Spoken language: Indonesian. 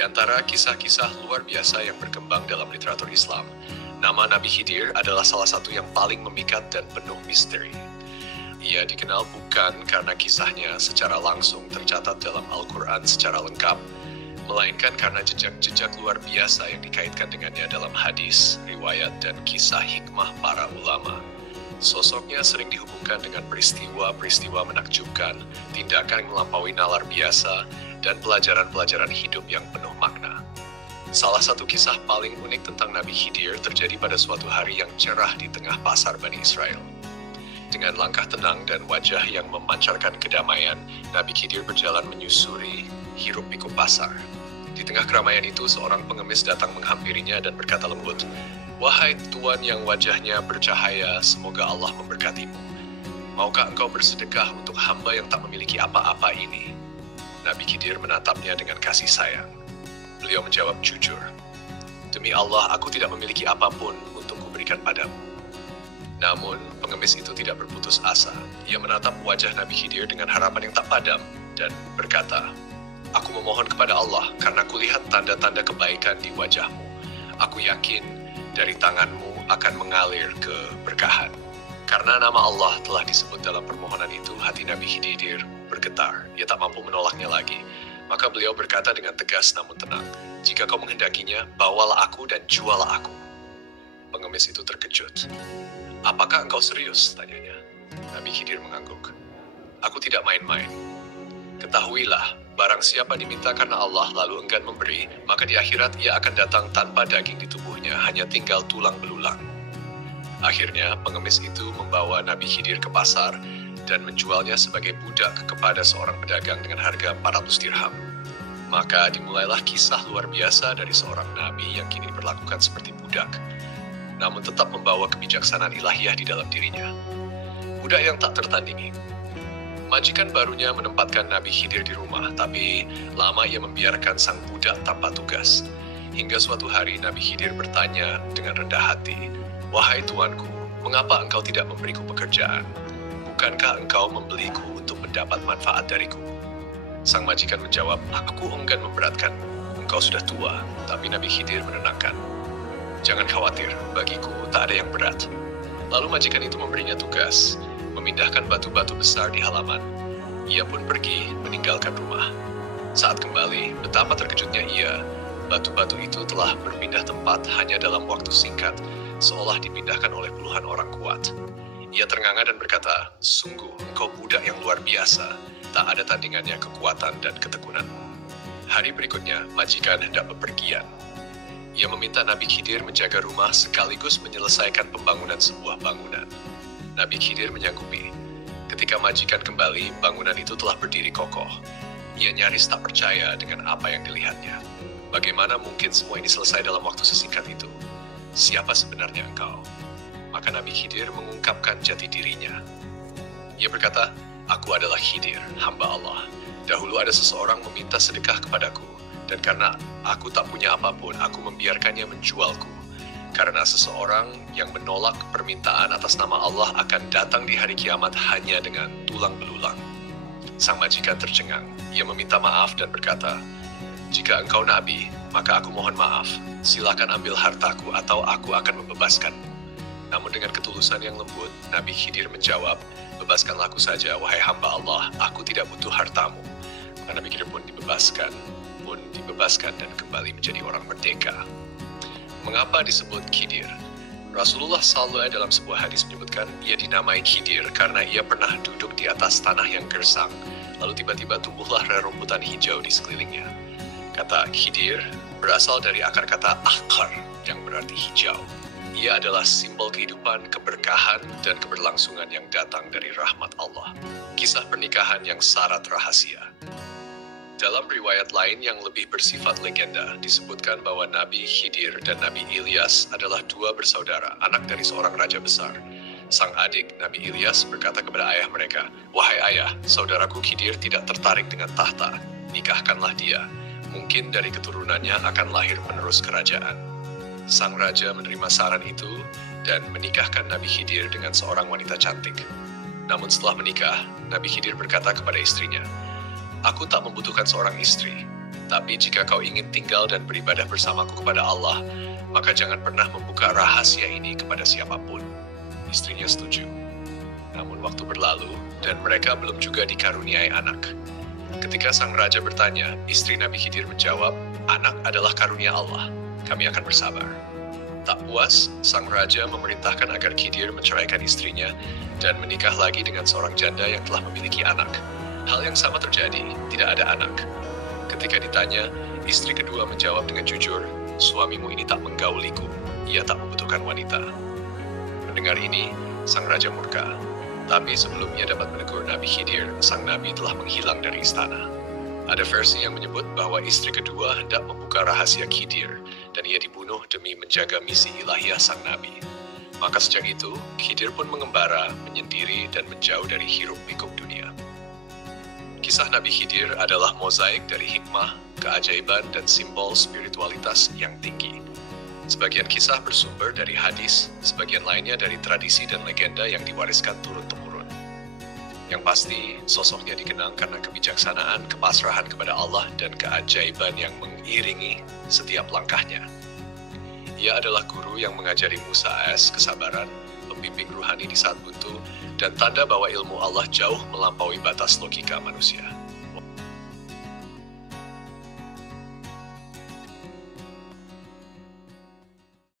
Di antara kisah-kisah luar biasa yang berkembang dalam literatur Islam, nama Nabi Khidir adalah salah satu yang paling memikat dan penuh misteri. Ia dikenal bukan karena kisahnya secara langsung tercatat dalam Al-Quran secara lengkap, melainkan karena jejak-jejak luar biasa yang dikaitkan dengannya dalam hadis, riwayat, dan kisah hikmah para ulama. Sosoknya sering dihubungkan dengan peristiwa-peristiwa menakjubkan, tindakan yang melampaui nalar biasa, dan pelajaran-pelajaran hidup yang penuh makna. Salah satu kisah paling unik tentang Nabi Khidir terjadi pada suatu hari yang cerah di tengah pasar Bani Israel. Dengan langkah tenang dan wajah yang memancarkan kedamaian, Nabi Khidir berjalan menyusuri hiruk-pikuk pasar. Di tengah keramaian itu, seorang pengemis datang menghampirinya dan berkata lembut, "Wahai Tuan yang wajahnya bercahaya, semoga Allah memberkatimu. Maukah engkau bersedekah untuk hamba yang tak memiliki apa-apa ini?" Nabi Khidir menatapnya dengan kasih sayang. Beliau menjawab jujur, "Demi Allah, aku tidak memiliki apapun untuk kuberikan padamu." Namun, pengemis itu tidak berputus asa. Ia menatap wajah Nabi Khidir dengan harapan yang tak padam dan berkata, "Aku memohon kepada Allah karena kulihat tanda-tanda kebaikan di wajahmu. Aku yakin dari tanganmu akan mengalir keberkahan." Karena nama Allah telah disebut dalam permohonan itu, hati Nabi Khidir bergetar. Ia tak mampu menolaknya lagi. Maka beliau berkata dengan tegas namun tenang, "Jika kau menghendakinya, bawalah aku dan jualah aku." Pengemis itu terkejut. "Apakah engkau serius?" tanyanya. Nabi Khidir mengangguk. "Aku tidak main-main. Ketahuilah, barang siapa diminta karena Allah lalu enggan memberi, maka di akhirat ia akan datang tanpa daging di tubuhnya, hanya tinggal tulang belulang." Akhirnya, pengemis itu membawa Nabi Khidir ke pasar dan menjualnya sebagai budak kepada seorang pedagang dengan harga 400 dirham. Maka dimulailah kisah luar biasa dari seorang nabi yang kini diperlakukan seperti budak, namun tetap membawa kebijaksanaan ilahiyah di dalam dirinya. Budak yang tak tertandingi. Majikan barunya menempatkan Nabi Khidir di rumah, tapi lama ia membiarkan sang budak tanpa tugas. Hingga suatu hari Nabi Khidir bertanya dengan rendah hati, "Wahai tuanku, mengapa engkau tidak memberiku pekerjaan? Bukankah engkau membeliku untuk mendapat manfaat dariku?" Sang majikan menjawab, "Aku enggan memberatkanmu, engkau sudah tua." Tapi Nabi Khidir menenangkan, "Jangan khawatir, bagiku tak ada yang berat." Lalu majikan itu memberinya tugas, memindahkan batu-batu besar di halaman. Ia pun pergi meninggalkan rumah. Saat kembali, betapa terkejutnya ia. Batu-batu itu telah berpindah tempat hanya dalam waktu singkat, seolah dipindahkan oleh puluhan orang kuat. Ia ternganga dan berkata, "Sungguh, engkau budak yang luar biasa. Tak ada tandingannya kekuatan dan ketekunanmu." Hari berikutnya, majikan hendak bepergian. Ia meminta Nabi Khidir menjaga rumah sekaligus menyelesaikan pembangunan sebuah bangunan. Nabi Khidir menyanggupi. Ketika majikan kembali, bangunan itu telah berdiri kokoh. Ia nyaris tak percaya dengan apa yang dilihatnya. Bagaimana mungkin semua ini selesai dalam waktu sesingkat itu? Siapa sebenarnya engkau? Maka Nabi Khidir mengungkapkan jati dirinya. Ia berkata, "Aku adalah Khidir, hamba Allah. Dahulu ada seseorang meminta sedekah kepadaku. Dan karena aku tak punya apapun, aku membiarkannya menjualku. Karena seseorang yang menolak permintaan atas nama Allah akan datang di hari kiamat hanya dengan tulang belulang." Sang majikan tercengang. Ia meminta maaf dan berkata, "Jika engkau nabi, maka aku mohon maaf. Silakan ambil hartaku atau aku akan membebaskanmu." Namun dengan ketulusan yang lembut, Nabi Khidir menjawab, "Bebaskanlah aku saja, wahai hamba Allah. Aku tidak butuh hartamu." Maka Nabi Khidir pun dibebaskan dan kembali menjadi orang merdeka. Mengapa disebut Khidir? Rasulullah SAW dalam sebuah hadis menyebutkan ia dinamai Khidir karena ia pernah duduk di atas tanah yang gersang, lalu tiba-tiba tumbuhlah rerumputan hijau di sekelilingnya. Kata Khidir berasal dari akar kata akhar yang berarti hijau. Ia adalah simbol kehidupan, keberkahan, dan keberlangsungan yang datang dari rahmat Allah. Kisah pernikahan yang syarat rahasia. Dalam riwayat lain yang lebih bersifat legenda, disebutkan bahwa Nabi Khidir dan Nabi Ilyas adalah dua bersaudara, anak dari seorang raja besar. Sang adik, Nabi Ilyas, berkata kepada ayah mereka, "Wahai ayah, saudaraku Khidir tidak tertarik dengan tahta. Nikahkanlah dia. Mungkin dari keturunannya akan lahir penerus kerajaan." Sang raja menerima saran itu dan menikahkan Nabi Khidir dengan seorang wanita cantik. Namun setelah menikah, Nabi Khidir berkata kepada istrinya, "Aku tak membutuhkan seorang istri. Tapi jika kau ingin tinggal dan beribadah bersamaku kepada Allah, maka jangan pernah membuka rahasia ini kepada siapapun. Istrinya setuju. Namun waktu berlalu, dan mereka belum juga dikaruniai anak. Ketika sang raja bertanya, istri Nabi Khidir menjawab, anak adalah karunia Allah, kami akan bersabar. Tak puas, sang raja memerintahkan agar Khidir menceraikan istrinya dan menikah lagi dengan seorang janda yang telah memiliki anak. Hal yang sama terjadi, tidak ada anak. Ketika ditanya, istri kedua menjawab dengan jujur, suamimu ini tak menggauliku, ia tak membutuhkan wanita. Mendengar ini, sang raja murka. Tapi sebelum ia dapat menegur Nabi Khidir, sang nabi telah menghilang dari istana. Ada versi yang menyebut bahwa istri kedua hendak membuka rahasia Khidir, dan ia dibunuh demi menjaga misi ilahiyah sang nabi. Maka sejak itu, Khidir pun mengembara, menyendiri, dan menjauh dari hiruk-pikuk dunia. Kisah Nabi Khidir adalah mozaik dari hikmah, keajaiban, dan simbol spiritualitas yang tinggi. Sebagian kisah bersumber dari hadis, sebagian lainnya dari tradisi dan legenda yang diwariskan turun-temurun. Yang pasti, sosoknya dikenang karena kebijaksanaan, kepasrahan kepada Allah, dan keajaiban yang mengiringi setiap langkahnya. Ia adalah guru yang mengajari Musa AS kesabaran, pembimbing ruhani di saat buntu, dan tanda bahwa ilmu Allah jauh melampaui batas logika manusia.